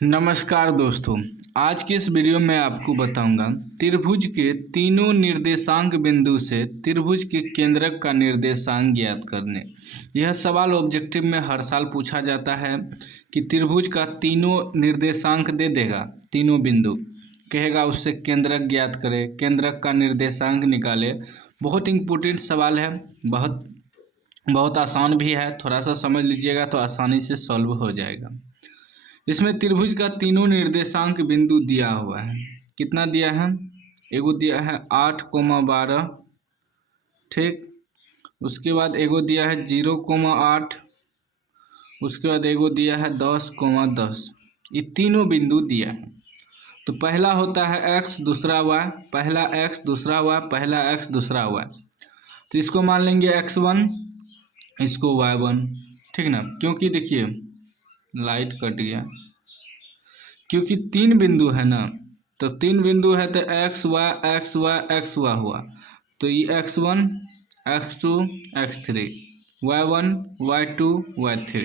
नमस्कार दोस्तों, आज की इस वीडियो में आपको बताऊंगा त्रिभुज के तीनों निर्देशांक बिंदु से त्रिभुज के केंद्रक का निर्देशांक ज्ञात करने। यह सवाल ऑब्जेक्टिव में हर साल पूछा जाता है कि त्रिभुज का तीनों निर्देशांक दे देगा, तीनों बिंदु कहेगा, उससे केंद्रक ज्ञात करे, केंद्रक का निर्देशांक निकाले। बहुत इम्पोर्टेंट सवाल है, बहुत आसान भी है। थोड़ा सा समझ लीजिएगा तो आसानी से सॉल्व हो जाएगा। इसमें त्रिभुज का तीनों निर्देशांक बिंदु दिया हुआ है। कितना दिया है? एगो दिया है 8,12, ठीक। उसके बाद एगो दिया है 0,8, उसके बाद एगो दिया है 10,10। ये तीनों बिंदु दिया है। तो पहला होता है x, दूसरा y, पहला x दूसरा y, पहला x दूसरा y। तो इसको मान लेंगे x1, इसको y1, ठीक ना। क्योंकि देखिए लाइट कट गया, क्योंकि तीन बिंदु है ना, तो तीन बिंदु है तो एक्स वाई हुआ। तो ये x1 x2 x3, y1 y2 y3,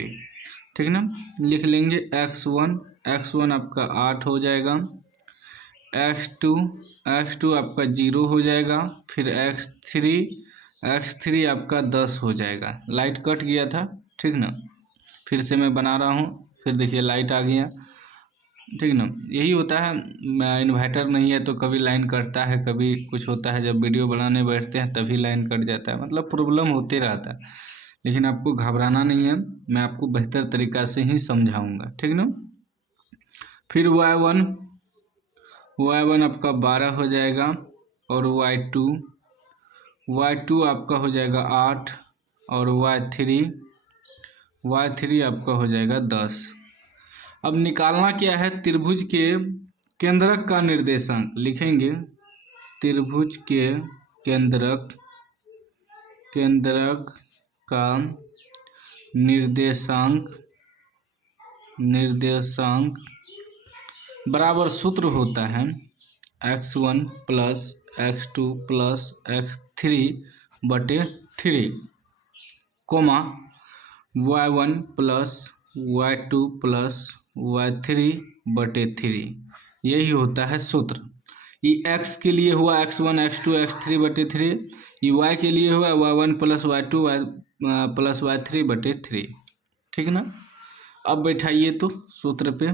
ठीक ना। लिख लेंगे x1 आपका 8 हो जाएगा, x2 आपका 0 हो जाएगा, फिर x3 आपका 10 हो जाएगा। लाइट कट गया था, ठीक ना। फिर से मैं बना रहा हूँ, फिर देखिए लाइट आ गया, ठीक ना। यही होता है, इन्वर्टर नहीं है तो कभी लाइन कटता है, कभी कुछ होता है। जब वीडियो बनाने बैठते हैं तभी लाइन कट जाता है, मतलब प्रॉब्लम होते रहता है। लेकिन आपको घबराना नहीं है, मैं आपको बेहतर तरीक़ा से ही समझाऊंगा, ठीक ना। फिर y1 आपका 12 हो जाएगा, और y2 आपका हो जाएगा 8, और y3 आपका हो जाएगा 10। अब निकालना क्या है? त्रिभुज के केंद्रक का निर्देशांक लिखेंगे। त्रिभुज के केंद्रक का निर्देशांक बराबर सूत्र होता है x1 plus x2 plus x3 बटे 3, coma y1 plus y2 plus y3 बटे 3। यही होता है सूत्र। ये x के लिए हुआ x1 x2 x3 बटे 3, ये y के लिए हुआ y1 plus y2 plus y3 बटे 3, ठीक ना। अब बैठाइए तो सूत्र पे।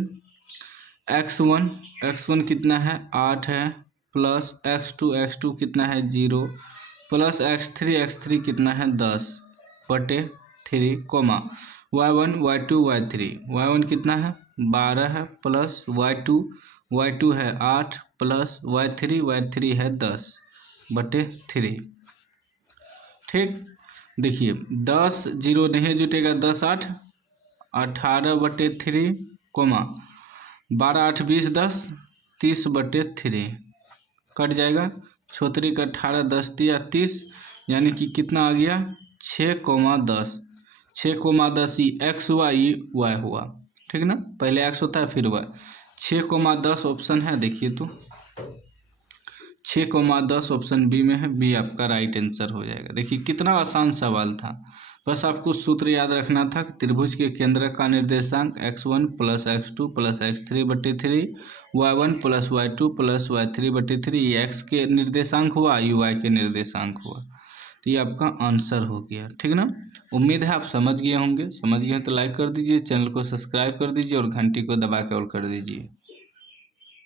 x1 कितना है? 8 है, प्लस x2 कितना है? 0, प्लस x3 कितना है? 10 बटे 3, coma y1 y2 y3। y1 कितना है? 12 है, प्लस y2 है 8, प्लस y3 है 10 बटे 3, ठीक। देखिए 10 0 नहीं जुटेगा, 10 8 18 बटे 3, कोमा 12 8 20 10 30 बटे 3, कट जाएगा। 6 का 18, 10 दिया 30, यानी कि कितना आ गया? 6,10। 6,10 एक्स वाई हुआ, ठीक ना। पहले एक्स होता है फिर वाई। 6,10 ऑप्शन है, देखिए तो 6,10 ऑप्शन बी में है। बी आपका राइट आंसर हो जाएगा। देखिए कितना आसान सवाल था, बस आपको सूत्र याद रखना था। त्रिभुज के केंद्र का निर्देशांक x1 plus x2 plus x3 बटे 3, y1 plus y2 plus y3 बटे 3। ये x के निर्देशांक हुआ, ये y के निर्देशांक हुआ। तो ये आपका आंसर हो गया, ठीक ना। उम्मीद है आप समझ गए होंगे। समझ गए तो लाइक कर दीजिए, चैनल को सब्सक्राइब कर दीजिए और घंटी को दबा के ऑल कर दीजिए।